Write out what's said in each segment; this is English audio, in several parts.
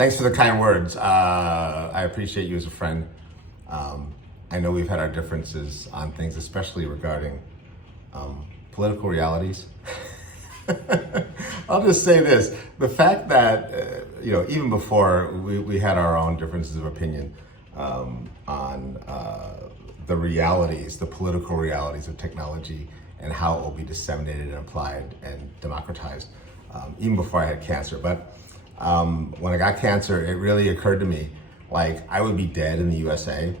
Thanks for the kind words. I appreciate you as a friend. I know we've had our differences on things, especially regarding political realities. I'll just say this: the fact that even before we had our own differences of opinion on the realities, the political realities of technology and how it will be disseminated and applied and democratized, even before I had cancer. But when I got cancer, it really occurred to me, like, I would be dead in the USA.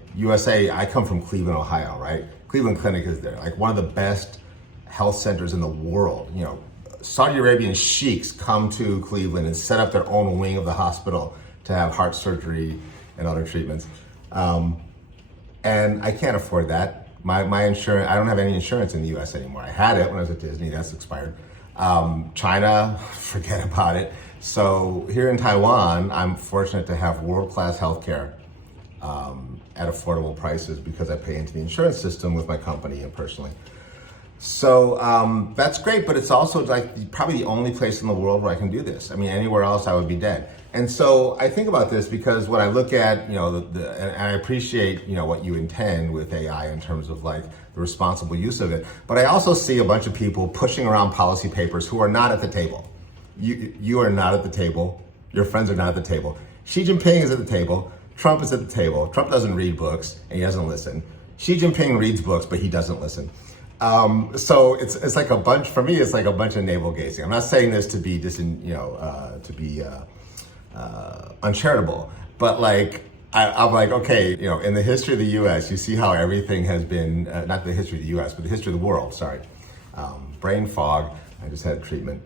I come from Cleveland, Ohio, right? Cleveland Clinic is there, like one of the best health centers in the world. Saudi Arabian sheiks come to Cleveland and set up their own wing of the hospital to have heart surgery and other treatments. And I can't afford that. My insurance, I don't have any insurance in the US anymore. I had it when I was at Disney, that's expired. China, forget about it. So here in Taiwan, I'm fortunate to have world-class healthcare at affordable prices because I pay into the insurance system with my company and personally. So that's great, but it's also like probably the only place in the world where I can do this. I mean, anywhere else I would be dead. And so I think about this because when I look at, and I appreciate, what you intend with AI in terms of like the responsible use of it, but I also see a bunch of people pushing around policy papers who are not at the table. You are not at the table. Your friends are not at the table. Xi Jinping is at the table. Trump is at the table. Trump doesn't read books and he doesn't listen. Xi Jinping reads books, but he doesn't listen. So it's like a bunch, for me, it's like a bunch of navel gazing. I'm not saying this to be uncharitable, but like, I'm like, okay, in the history of the US, you see how everything has been, not the history of the US, but the history of the world, sorry. Brain fog, I just had treatment.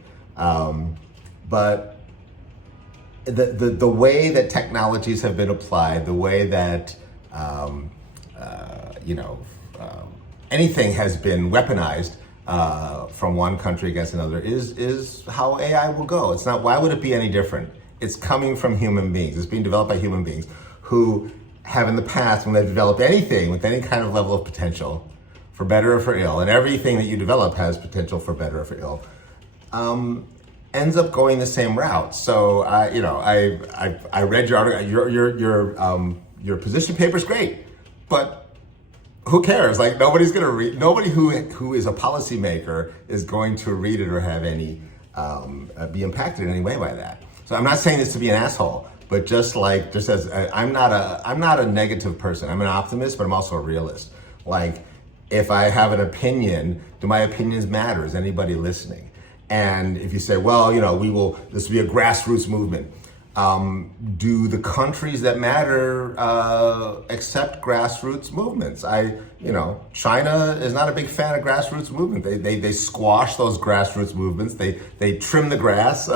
But the way that technologies have been applied, the way that, anything has been weaponized from one country against another is how AI will go. It's not, why would it be any different? It's coming from human beings. It's being developed by human beings who have in the past, when they've developed anything with any kind of level of potential, for better or for ill, and everything that you develop has potential for better or for ill, ends up going the same route. So I read your article. Your position paper is great, but who cares? Like, nobody's gonna read. Nobody who is a policymaker is going to read it or have any be impacted in any way by that. So I'm not saying this to be an asshole, but just as I'm not a negative person. I'm an optimist, but I'm also a realist. Like, if I have an opinion, do my opinions matter? Is anybody listening? And if you say, well, this will be a grassroots movement. Do the countries that matter accept grassroots movements? China is not a big fan of grassroots movement. They squash those grassroots movements. They trim the grass,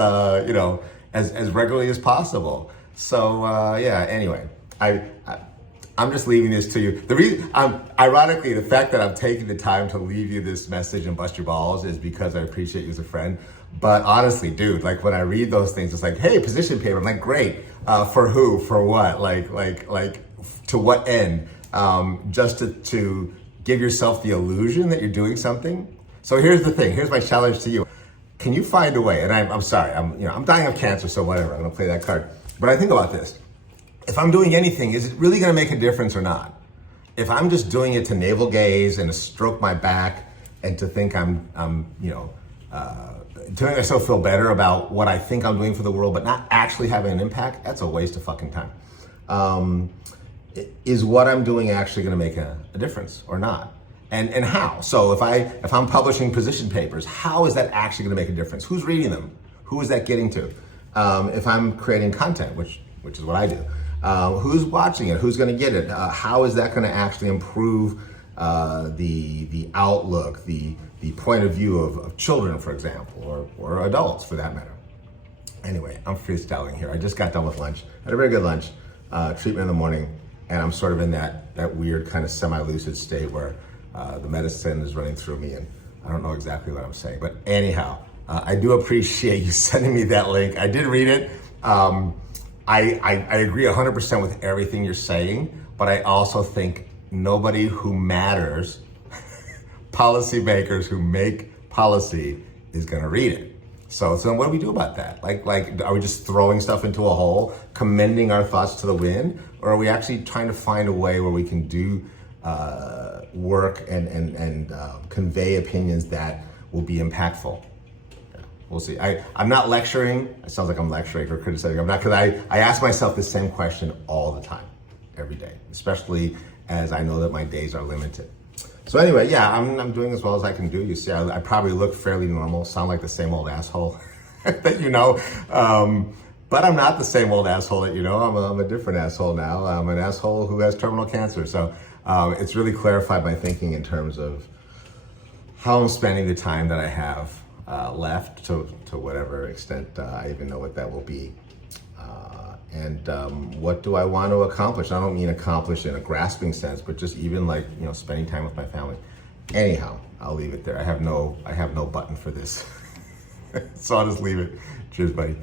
as regularly as possible. So anyway, I'm just leaving this to you. The reason, ironically, the fact that I'm taking the time to leave you this message and bust your balls is because I appreciate you as a friend. But honestly, dude, like when I read those things, it's like, hey, position paper. I'm like, great. For who? For what? Like to what end? Just to give yourself the illusion that you're doing something. So here's the thing. Here's my challenge to you. Can you find a way? And I'm sorry. I'm dying of cancer, so whatever. I'm gonna play that card. But I think about this. If I'm doing anything, is it really gonna make a difference or not? If I'm just doing it to navel gaze and to stroke my back and to think I'm to make myself feel better about what I think I'm doing for the world, but not actually having an impact, that's a waste of fucking time. Is what I'm doing actually gonna make a difference or not? And how? So if I'm publishing position papers, how is that actually gonna make a difference? Who's reading them? Who is that getting to? If I'm creating content, which is what I do, who's watching it? Who's gonna get it? How is that gonna actually improve the outlook, the point of view of children, for example, or adults for that matter? Anyway, I'm freestyling here. I just got done with lunch. I had a very good lunch, treatment in the morning, and I'm sort of in that weird kind of semi-lucid state where the medicine is running through me and I don't know exactly what I'm saying. But anyhow, I do appreciate you sending me that link. I did read it. I agree 100% with everything you're saying, but I also think nobody who matters, policymakers who make policy, is gonna read it. So what do we do about that? Like, are we just throwing stuff into a hole, commending our thoughts to the wind, or are we actually trying to find a way where we can do work and convey opinions that will be impactful? We'll see. I'm not lecturing. It sounds like I'm lecturing or criticizing. I'm not, because I ask myself the same question all the time, every day, especially as I know that my days are limited. So anyway, yeah, I'm doing as well as I can do. You see, I probably look fairly normal, sound like the same old asshole that you know. But I'm not the same old asshole that you know. I'm a different asshole now. I'm an asshole who has terminal cancer. So it's really clarified my thinking in terms of how I'm spending the time that I have left to whatever extent I even know what that will be. And what do I want to accomplish? I don't mean accomplish in a grasping sense, but just even like, you know, spending time with my family. Anyhow, I'll leave it there. I have no button for this. So I'll just leave it. Cheers, buddy.